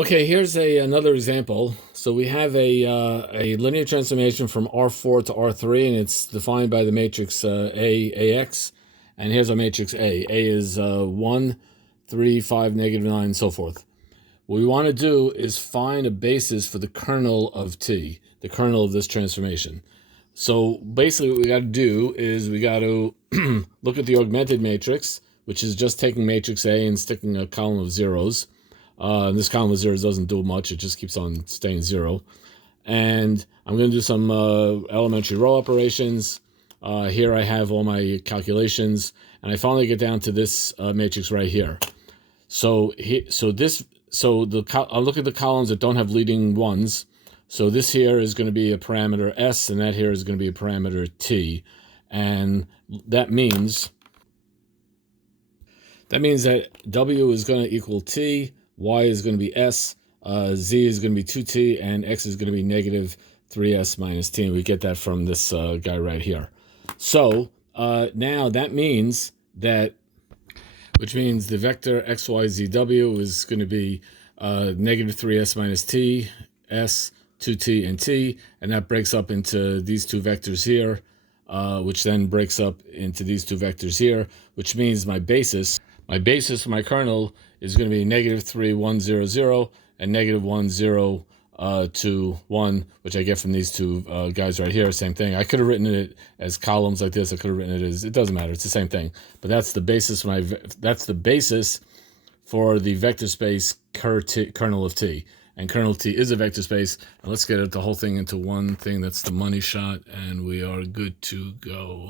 Okay, here's another example. So we have a linear transformation from R4 to R3, and it's defined by the matrix AX. And here's our matrix A. A is 1, 3, 5, -9, and so forth. What we want to do is find a basis for the kernel of T, the kernel of this transformation. So basically what we got to do is we got to look at the augmented matrix, which is just taking matrix A and sticking a column of zeros. This column of zeros doesn't do much. It just keeps on staying zero. And I'm going to do some elementary row operations. Here I have all my calculations. And I finally get down to this matrix right here. So I'll look at the columns that don't have leading ones. So this here is going to be a parameter S, and that here is going to be a parameter T. And that means that W is going to equal T, Y is going to be S, Z is going to be 2T, and X is going to be negative 3S minus T. And we get that from this guy right here. So now that means that, which means the vector XYZW is going to be negative 3S minus T, S, 2T, and T, and that breaks up into these two vectors here, which then breaks up into these two vectors here, which means my basis for my kernel is going to be negative 3, 1, 0, 0, and negative 1, 0, 2, 1, which I get from these two guys right here. Same thing. I could have written it as columns like this. I could have written it as, it doesn't matter. It's the same thing. But that's the basis for the vector space kernel of T. And kernel T is a vector space. And let's get the whole thing into one thing. That's the money shot, and we are good to go.